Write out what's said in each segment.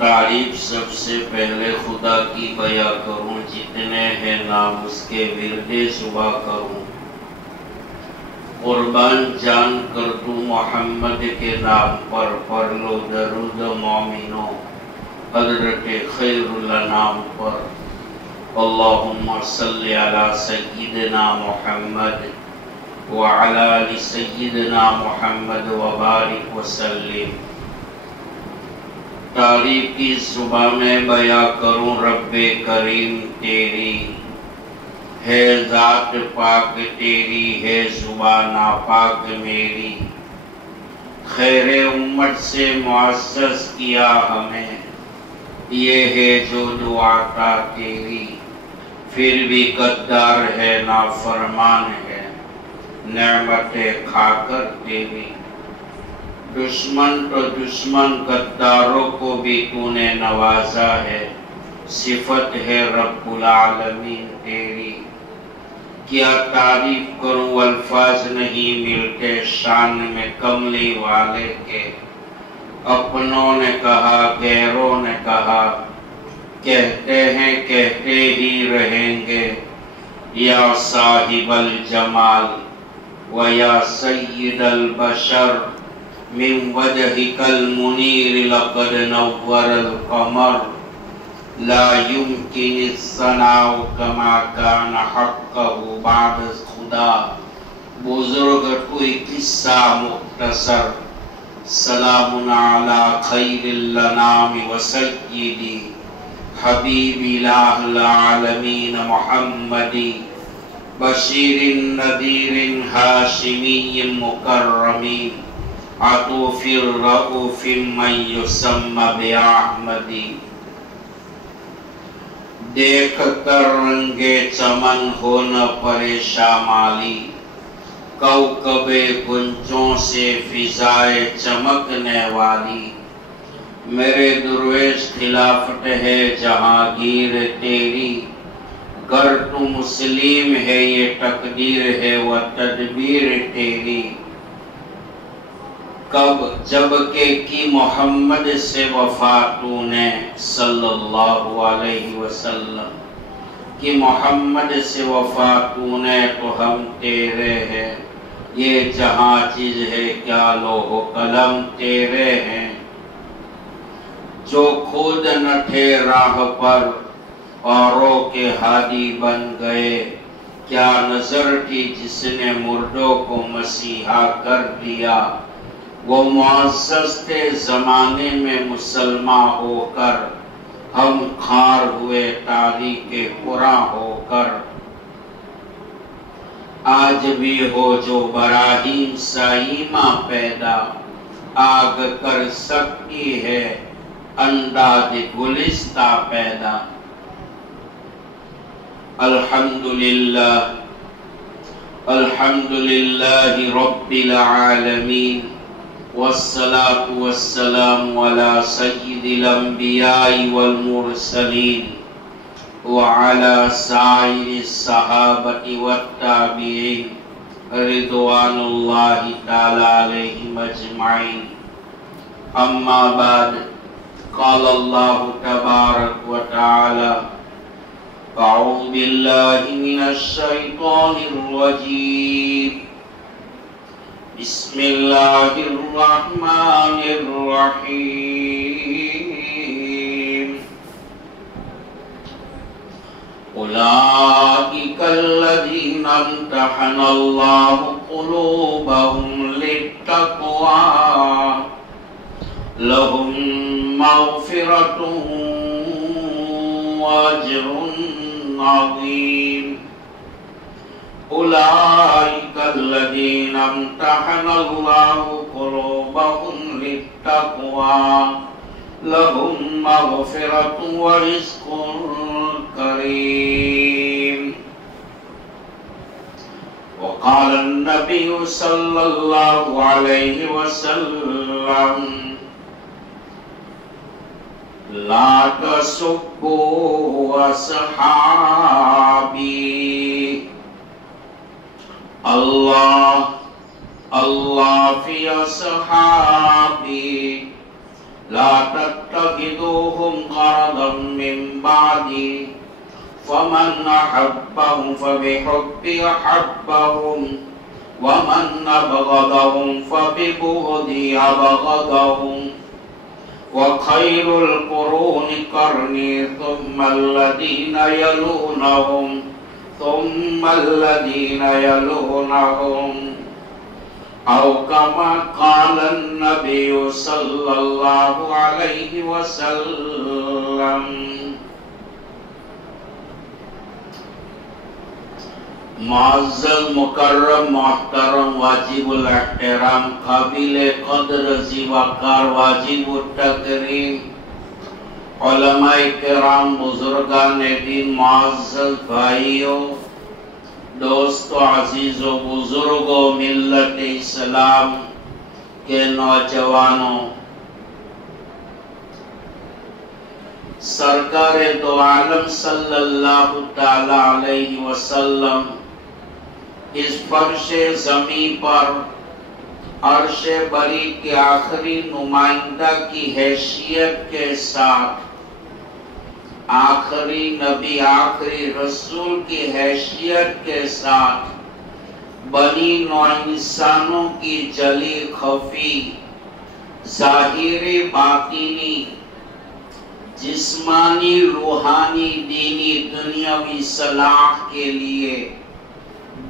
تعریف سب سے پہلے خدا کی بیان کروں، جتنے ہیں نام اس کے ورد صبح کروں، قربان جان کر تو محمد کے نام پر پڑھ لو درود مومنوں حضرت خیر الانام پر۔ اللہم صلی علی سیدنا محمد وعلی آل سیدنا محمد وبارک وسلم۔ تعریف کی صبح میں بیان کروں رب کریم تیری، ہے ذات پاک تیری، ہے زبان ناپاک میری۔ خیر امت سے معزز کیا ہمیں، یہ ہے جو دعا تھا تیری، پھر بھی غدار ہے نافرمان ہے، نعمتیں کھا کر تیری۔ دشمن تو دشمن غداروں کو بھی تو نے نوازا ہے، صفت ہے رب العالمین تیری۔ کیا تعریف کروں الفاظ نہیں ملتے شان میں کملی والے کے، اپنوں نے کہا غیروں نے کہا، کہتے ہیں کہتے ہی رہیں گے، یا صاحب الجمال و یا سید البشر، من وجهك المنیر لقد نور القمر، لا يمكن الثناء كما كان حقه بعد خدا۔ بزرگ کوئی قصہ مختصر، سلام علی خیر الانام وسیدی حبیب الہ العالمین محمدی، بشیر نذیر ہاشمی مکرمی، عطوف الرؤوف من یسمى بأحمدی۔ دیکھ کر رنگ چمن ہو نہ پریشان مالی، کوکب گنجوں سے فضائے چمکنے والی۔ میرے درویش خلافت ہے جہانگیر تیری، گر تو مسلم ہے یہ تقدیر ہے و تدبیر تیری۔ کب جب کہ کی محمد سے وفا تو نے صلی اللہ علیہ وسلم، کہ محمد سے وفا تو نے تو ہم تیرے ہیں، یہ جہاں چیز ہے کیا لوح و قلم تیرے ہیں۔ جو خود نہ تھے راہ پر اوروں کے ہادی بن گئے، کیا نظر تھی جس نے مردوں کو مسیحا کر دیا۔ وہ معزز تھے زمانے میں مسلمان ہو کر، ہم خار ہوئے تاریخ قرآن ہو کر۔ آج بھی ہو جو براہیم سائیمہ پیدا، آگ کر سکتی ہے انداز گلستہ پیدا۔ الحمدللہ الحمدللہ رب العالمین، والصلاة والسلام على سید الانبیاء والمرسلین، وعلى سائر الصحابة والتابعین، رضوان اللہ تعالی علیہم اجمعین۔ اما بعد، قال اللہ تبارک و تعالی، اعوذ باللہ من الشیطان الرجیم، بسم اللہ الرحمن الرحیم۔ اولئک الذین امتحن اللہ قلوبہم للتقوی، لہم مغفرۃ واجر عظیم۔ اولئک الذین امتحن اللہ قلوبہم للتقوی، لہم مغفرۃ ورزق کریم۔ وقال النبی صلی اللہ علیہ وسلم، لا تسبوا اصحابی۔ اللہ اللہ فی اصحابی لا تتخذوهم غرضا من بعدي فمن أحبهم فبحبي أحبهم ومن أبغضهم فببغضي أبغضهم وخير القرون قرني ثم الذين يلونهم ثم الذين يلونهم أو كما قال النبي صلى الله عليه وسلم. معزز مکرم محترم واجب الاحترام قابل قدر ذی وقار واجب التکریم علماء کرام بزرگان دین معزز بھائیوں دوستو عزیز و بزرگوں ملت اسلام کے نوجوانوں سرکار دو عالم صلی اللہ تعالی علیہ وسلم اس فرش زمین پر عرش بری کے آخری نمائندہ کی حیثیت کے ساتھ آخری نبی آخری رسول کی حیثیت کے ساتھ بنی نوع انسانوں کی جلی خفی ظاہری باطنی جسمانی روحانی دینی دنیاوی صلاح کے لیے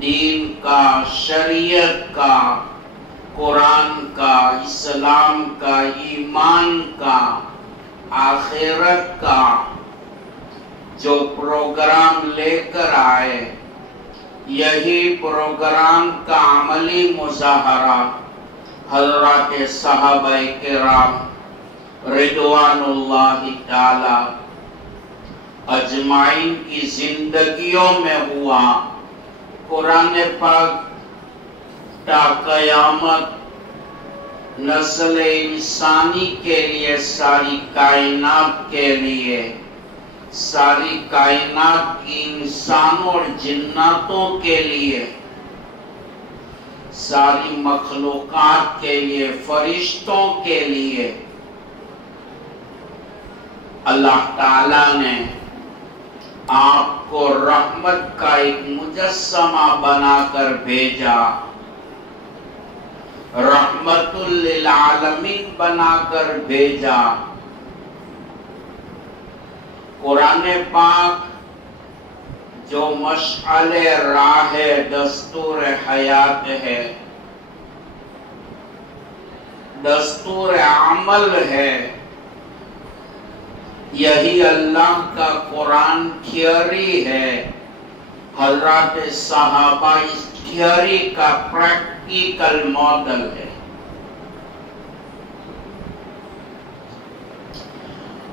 دین کا شریعت کا قرآن کا اسلام کا ایمان کا آخرت کا جو پروگرام لے کر آئے یہی پروگرام کا عملی مظاہرہ حضرات صحابہ کرام رضوان اللہ تعالی اجمعین کی زندگیوں میں ہوا. قرآن پاک تا قیامت نسل انسانی کے لیے ساری کائنات کے لیے ساری کائنات کی انسانوں اور جناتوں کے لیے ساری مخلوقات کے لیے فرشتوں کے لیے اللہ تعالیٰ نے آپ کو رحمت کا ایک مجسمہ بنا کر بھیجا رحمت للعالمین بنا کر بھیجا. قرآن پاک جو مشعل راہ دستور حیات ہے دستور عمل ہے یہی اللہ کا قرآن تھیوری ہے. حضرات صحابہ اس تھیوری کا پریکٹیکل ماڈل ہے.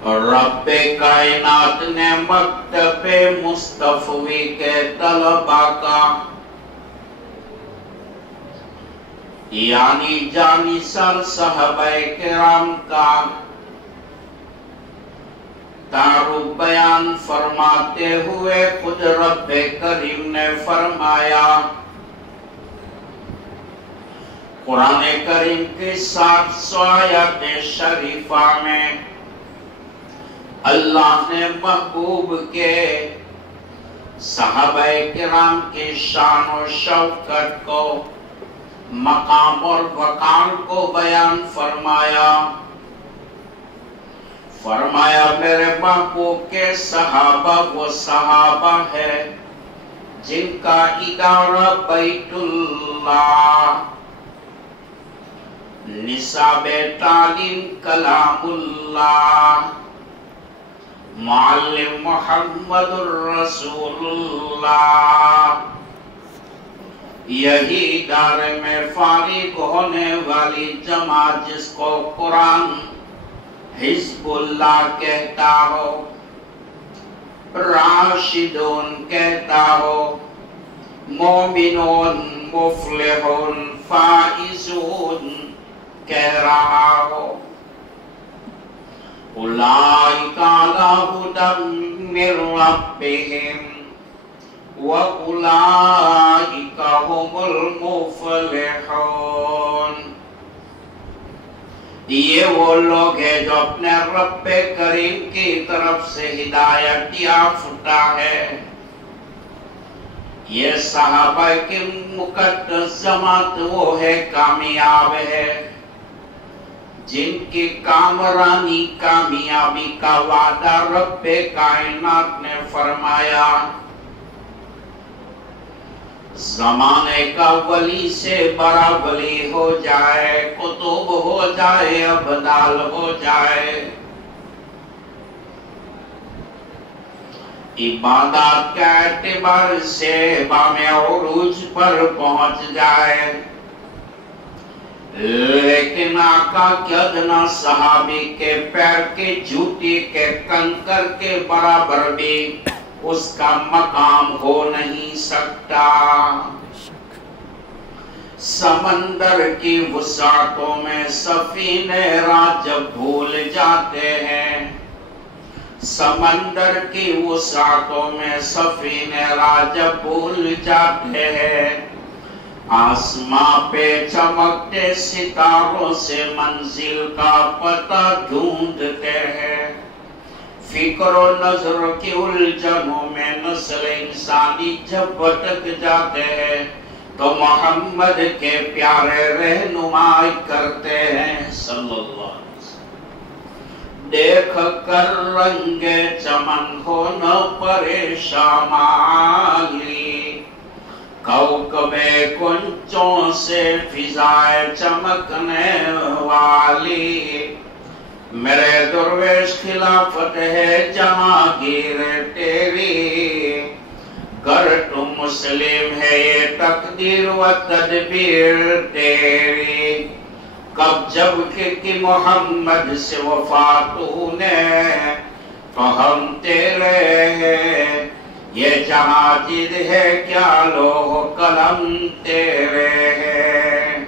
رب کائنات نے مکتب مصطفی کے طلبہ کا یعنی جانی سر صحابہ کرام کا تعارف بیان فرماتے ہوئے خود رب کریم نے فرمایا قرآن کریم کی 700 آیات شریفہ میں اللہ نے محبوب کے صحابہ کرام کی شان و شوکت کو مقام اور وقار کو بیان فرمایا. فرمایا میرے محبوب کے صحابہ وہ صحابہ ہے جن کا ادارہ بیت اللہ نصاب تعلیم کلام اللہ معلم محمد الرسول اللہ یہی ادارے میں فارغ ہونے والی جماعت جس کو قرآن حزب اللہ کہتا ہو راشدون کہتا ہو مومنون مفلحون فائزون کہہ رہا ہو اولئک علی ھدی من ربہم وَأُولَئِكَ هُمُ الْمُفْلِحُونَ. یہ وہ لوگ ہیں جو اپنے رب کریم کی طرف سے ہدایت یافتہ ہے۔ یہ صحابہ کی مقدس جماعت وہ ہے کامیاب ہے جن کی کامرانی کامیابی کا وعدہ رب کائنات نے فرمایا۔ زمانے کا ولی سے بڑا ولی ہو جائے، قطب ہو جائے، ابدال ہو جائے، عبادات کے اعتبار سے بام عروج پر پہنچ جائے، لیکن آقا کے ادنا صحابی کے پیر کے جوتی کے کنکر کے برابر بھی اس کا مقام ہو نہیں سکتا۔ سمندر کی وسعتوں میں سفینے راہ جب بھول جاتے ہیں، سمندر کی وسعتوں میں سفینے راہ جب بھول جاتے ہیں، آسمان پہ چمکتے ستاروں سے منزل کا پتہ ڈھونڈتے ہیں، فکر و نظر کی الجھنوں میں نسل انسانی جب بھٹک جاتے ہیں تو محمد کے پیارے رہنمائی کرتے ہیں صلی اللہ علیہ وسلم۔ دیکھ کر رنگ چمن ہو نہ پریشان مالی، کوکب کنچوں سے فضائے چمکنے والی، میرے درویش خلافت ہے جہانگیر تیری، گر تم مسلم ہے یہ تقدیر و تدبیر تیری، کب جب کہ محمد سے وفات نے تو ہم تیرے ہیں، یہ جہاں جد ہے کیا لوح قلم تیرے ہیں۔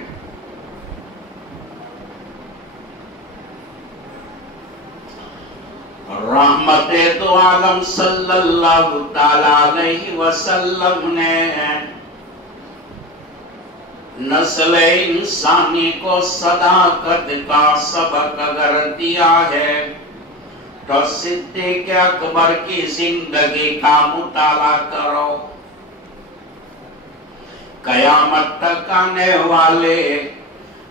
رحمت دو عالم صلی اللہ تعالیٰ علیہ وسلم نے نسل انسانی کو صداقت کا سبق اگر دیا ہے تو صدیق اکبر کی زندگی کا مطالعہ کرو۔ قیامت تک آنے والے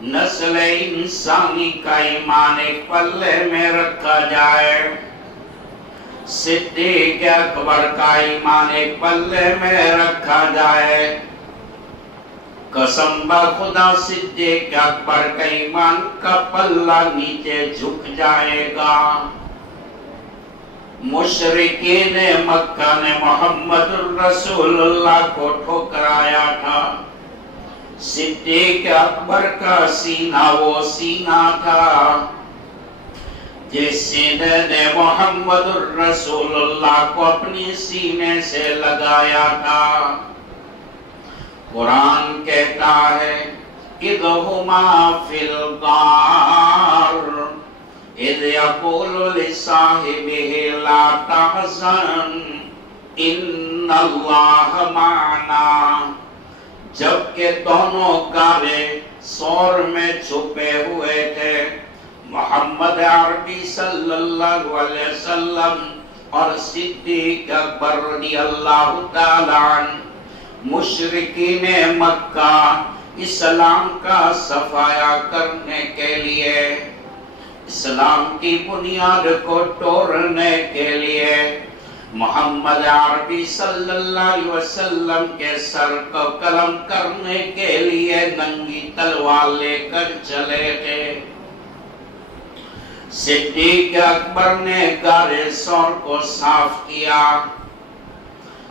نسل انسانی کا ایمان ایک پلے میں رکھا جائے، صدیق اکبر کا ایمان ایک پلے میں رکھا جائے، قسم بخدا صدیق اکبر کا ایمان کا پلہ نیچے جھک جائے گا۔ مشرکین مکہ نے محمد رسول اللہ کو ٹھکرایا تھا، صدیق اکبر کا سینہ وہ سینہ تھا جس سینے نے محمد رسول اللہ کو اپنی سینے سے لگایا تھا۔ قرآن کہتا ہے اِذْ هُمَا فِي الْغَارِ اِذْ يَقُولُ لِصَاحِبِهِ لَا تَحْزَنْ إِنَّ اللَّهَ مَعَنَا، جبکہ دونوں غارِ ثور میں چھپے ہوئے تھے، محمد عربی صلی اللہ علیہ وسلم اور صدیق اکبر رضی اللہ تعالیٰ عنہ مشرکین مکہ اسلام کا صفایا کرنے کے لیے، اسلام کی بنیاد کو توڑنے کے لیے محمد عربی صلی اللہ علیہ وسلم کے سر کو قلم کرنے کے لیے ننگی تلوار لے کر چلے تھے۔ صدیق اکبر نے غار ثور کو صاف کیا،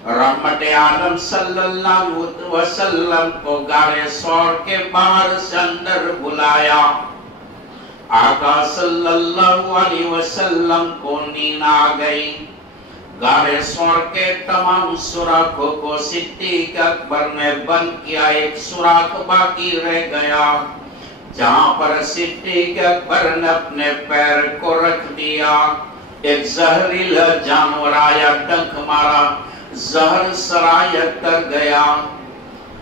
رحمت عالم صلی اللہ علیہ وسلم کو غار ثور کے باہر سے اندر بلایا۔ آقا صلی اللہ علیہ وسلم کو نیند آ گئی، غار ثور کے تمام سوراخوں کو صدیق اکبر نے بند کیا، ایک سوراخ باقی رہ گیا جہاں پر صدیق اکبر نے اپنے پیر کو رکھ دیا۔ ایک زہریلا جانور آیا، ڈنک مارا، زہر سرایت کر گیا۔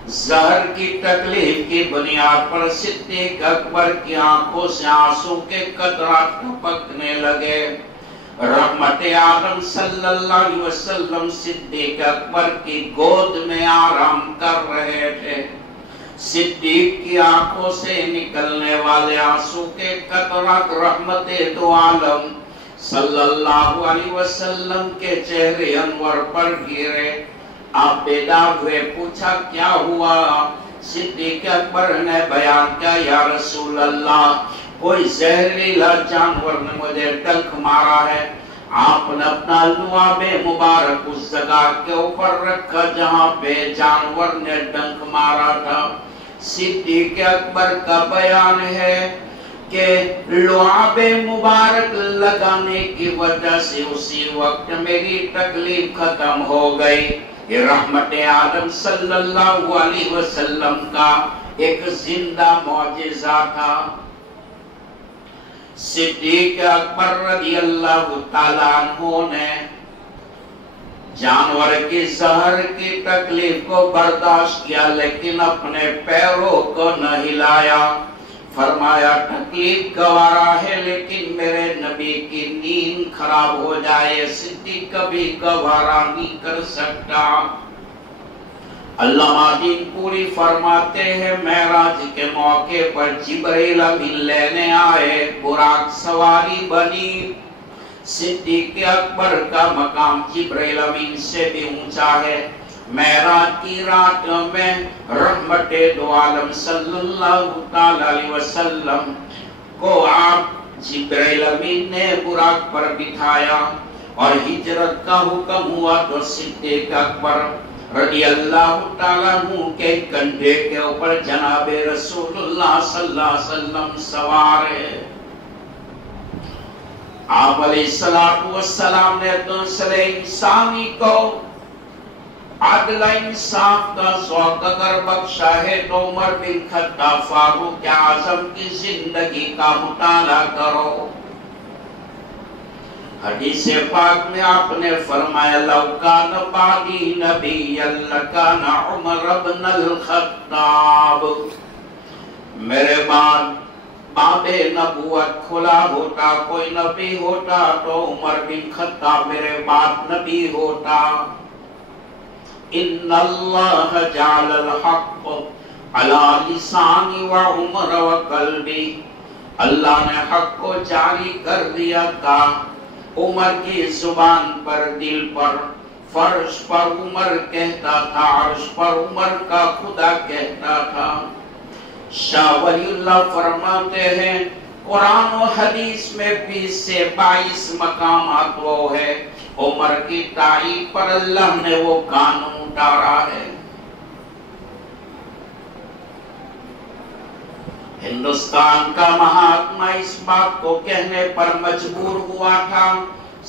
زہر کی تکلیف کی بنیاد پر صدیق اکبر کی آنکھوں سے آنسو کے قطرات ٹپکنے لگے۔ رحمت عالم صلی اللہ علیہ وسلم صدیق اکبر کی گود میں آرام کر رہے تھے۔ صدیق کی آنکھوں سے نکلنے والے آنسو کے قطرات رحمت دو عالم صلی اللہ علیہ وسلم کے چہرے انور پر گرے۔ آپ بیدار ہوئے، پوچھا کیا ہوا؟ صدیق اکبر نے بیان کیا، یا رسول اللہ کوئی زہریلا جانور نے مجھے ڈنک مارا ہے۔ آپ نے اپنا لعاب مبارک اس جگہ کے اوپر رکھا جہاں پہ جانور نے ڈنک مارا تھا۔ صدیق اکبر کا بیان ہے کہ لعاب مبارک لگانے کی وجہ سے اسی وقت میری تکلیف ختم ہو گئی۔ یہ رحمت عالم صلی اللہ علیہ وسلم کا ایک زندہ معجزہ تھا۔ صدیق اکبر رضی اللہ تعالیٰ عنہ نے جانور کی زہر کی تکلیف کو برداشت کیا، لیکن اپنے پیروں کو نہ ہلایا۔ فرمایا تکلیف گوارا ہے لیکن میرے نبی کی نیند خراب ہو جائے، صدیق کبھی گوارا نہیں کر سکتا۔ علامہ دین پوری فرماتے ہیں معراج کے موقع پر جبرائیل امین لینے آئے، براق سواری بنی۔ صدیق اکبر کا مقام جبرائیل امین سے بھی اونچا ہے۔ معراج کی رات میں رحمت دو عالم صلی اللہ علیہ وسلم کو آپ جبرائیل امین نے براق پر بٹھایا اور ہجرت کا حکم ہوا تو صدیق اکبر رضی اللہ تعالیٰ عنہ کے کندھے کے اوپر جناب رسول اللہ صلی اللہ علیہ وسلم سوار ہے۔ آپ علیہ السلام نے دوسرے انسانی کو عدل انصاف کا ذوق اگر بخشا ہے تو عمر بن خطاب فاروق اعظم کی زندگی کا مطالعہ کرو۔ حدیث پاک میں آپ نے فرمایا لو کان بعدی نبی لکان عمر بن الخطاب، میرے بعد باب نبوت کھلا ہوتا، کوئی نبی ہوتا تو عمر بن خطاب میرے بعد نبی ہوتا۔ ان اللہ جعل الحق علی لسان و عمر و قلبی، اللہ نے حق کو جاری کر دیا تھا عمر کی زبان پر، دل پر، فرش پر عمر کہتا تھا، عرش پر عمر کا خدا کہتا تھا۔ شاہ ولی اللہ فرماتے ہیں قرآن و حدیث میں 20 سے 22 مقامات وہ ہے، عمر کی تعریف پر اللہ نے وہ قانون اتارا ہے۔ ہندوستان کا مہاتما اس بات کو کہنے پر مجبور ہوا تھا،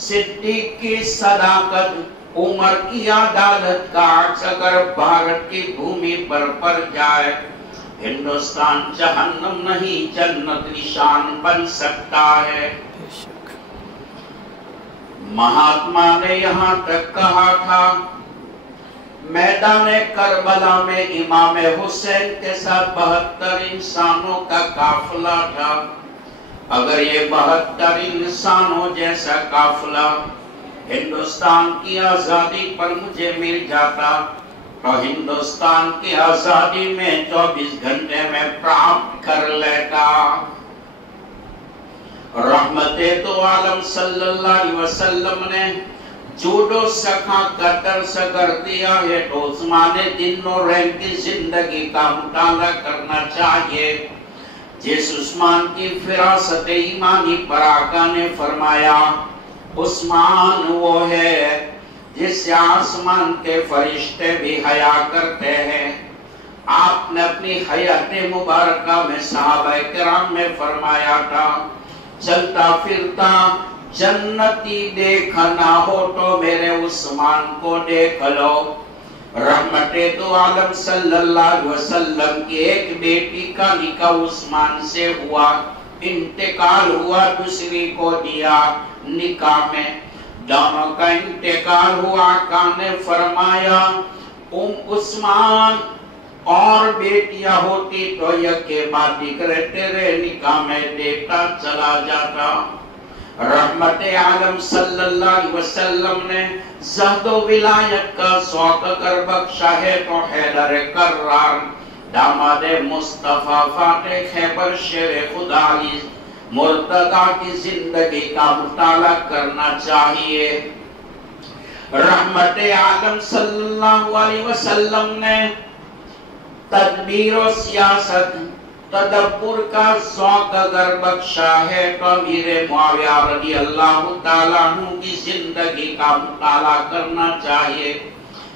صدیق کی صداقت عمر کی عدالت کا عکس اگر بھارت کی بھومی پر پڑ جائے، ہندوستان جہنم نہیں جنت نشان بن سکتا ہے۔ مہاتما نے یہاں تک کہا تھا، میدان کربلا میں امام حسین کے ساتھ 72 انسانوں کا قافلہ تھا، اگر یہ 72 انسانوں جیسا قافلہ ہندوستان کی آزادی پر مجھے مل جاتا تو ہندوستان کی آزادی میں 24 گھنٹے میں پراپت کر لیتا۔ رحمت دو عالم صلی اللہ علیہ وسلم نے جوڈو سکھا کا درس اگر دیا ہے تو عثمان دن و رین کی زندگی کا مطالعہ کرنا چاہیے۔ جس عثمان کی فراست ایمانی پر آقا نے فرمایا عثمان وہ ہے جس سے آسمان کے فرشتے بھی حیا کرتے ہیں۔ آپ نے اپنی حیات مبارکہ میں صحابہ کرام میں فرمایا تھا، چلتا پھرتا جنتی دیکھنا ہو تو میرے عثمان کو دیکھ لو۔ رحمت دو عالم صلی اللہ علیہ وسلم کی ایک بیٹی کا نکاح عثمان سے ہوا، انتقال ہوا، دوسری کو دیا نکاح میں، دونوں کا انتقال ہوا۔ آقا نے فرمایا عثمان اور بیٹیاں ہوتی تو یکے باتی کرے تیرے نکاح میں بیٹا چلا جاتا۔ رحمت عالم صلی اللہ علیہ وسلم نے زہد و ولایت کا ذوق کر بخشا ہے تو حیدر کرار داماد مصطفیٰ فاتح خیبر شیر خدا علی مرتضیٰ کی زندگی کا مطالعہ کرنا چاہیے۔ رحمت عالم صلی اللہ علیہ وسلم نے تدبیر و سیاست تدبر کا ذوق اگر بخشا ہے تو امیر معاویہ رضی اللہ تعالیٰ عنہ کی زندگی کا مطالعہ کرنا چاہیے۔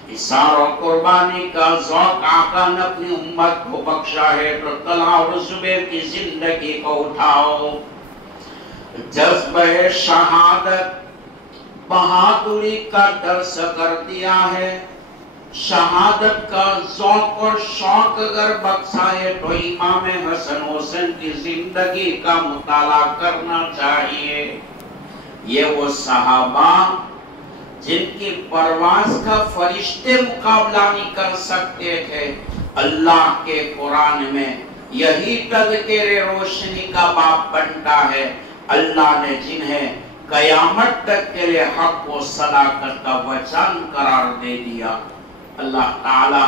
اثار و قربانی کا ذوق آقا نے اپنی امت کو بخشا ہے تو طلحہ اور زبیر کی زندگی کو اٹھاؤ۔ جذبہ شہادت بہادری کا درس کر دیا ہے۔ شہادت کا ذوق اور شوق اگر بخشا ہے تو امام حسن حسین کی زندگی کا مطالعہ کرنا چاہیے۔ یہ وہ صحابہ جن کی پرواز کا فرشتے مقابلہ نہیں کر سکتے تھے، اللہ کے قرآن میں یہی تذکر روشنی کا باب بنتا ہے۔ اللہ نے جنہیں قیامت تک کے لیے حق و صداقت کا وچن قرار دے دیا۔ اللہ تعالی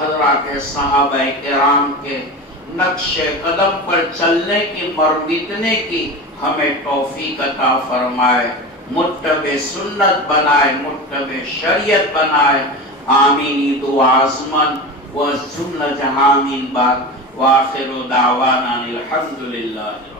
حضرات صحابہ کرام کے نقش قدم پر چلنے کی مربیتنے کی ہمیں توفیق عطا فرمائے، متبع سنت بنائے، متبع شریعت بنائے۔ آمین دعا عظمن و جملہ جہامین بات وآخر دعوانا الحمدللہ۔